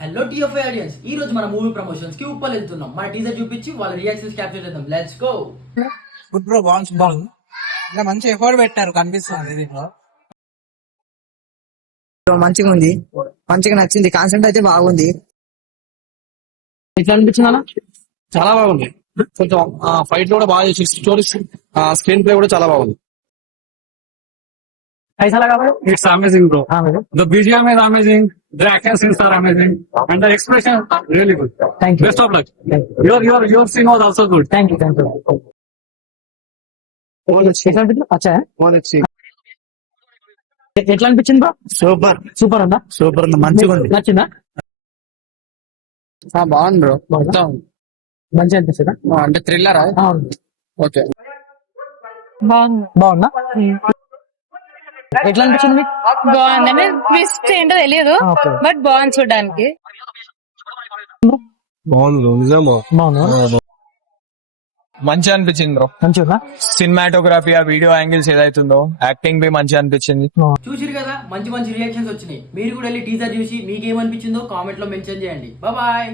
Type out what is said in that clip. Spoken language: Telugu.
హలో టీఎఫ్ఐ ఆడియన్స్, ఈ రోజు మన మూవీ ప్రమోషన్స్ కి ఉప్పల్ వెళ్తున్నాం. మన టీజర్ చూపించి వాళ్ళ రియాక్షన్స్ క్యాప్చర్ చేద్దాం. Let's go. గుడ్ బ్రో, బాగుంది. ఇంకా మంచి ఎఫర్ట్ పెట్టారు కనిపిస్తుంది దీంట్లో. మంచిగా ఉంది, మంచిగా నచ్చింది. కాన్సెప్ట్ అయితే బాగుంది. ఎట్లా అనిపించింది అన్న? చాలా బాగుంది. కొంచెం ఫైట్ లో కూడా బాగా చేసి స్టోరీ స్క్రీన్ ప్లే కూడా చాలా బాగుంది. It's amazing, bro. The BGM is amazing. The action scenes are amazing, and the expression really good. Thank you. Best of luck. Your scene was also good. Thank you. ఎట్లా అనిపించింది? అచ్చా, ఎట్లా అనిపించింది బ్రో? సూపర్ ఉందా? సూపర్ ఉంది, మంచిగా ఉంది. నచ్చిందా? బాగుంది బ్రో. మొత్తం మంచిగా అనిపిస్తుందా? అంటే థ్రిల్లర్. ఓకే, బాగుందా? ఎట్లా అనిపించింది మీకు? బాగుంది. అంటే ట్విస్ట్ ఏంటో తెలియదు, Okay. బట్ బాగుంది చూడడానికి. బాగుందా? మంచిగా అనిపించింది బ్రో. మంచిగా సినిమాటోగ్రఫీ, ఆ వీడియో యాంగిల్స్ ఏదైతుందో, యాక్టింగ్ బి మంచిగా అనిపించింది. చూసిరు కదా, మంచి మంచి రియాక్షన్స్ వచ్చినాయి. మీరు కూడా వెళ్ళి టీజర్ చూసి మీకు ఏమనిపించిందో కామెంట్ లో మెన్షన్ చేయండి. బాయ్.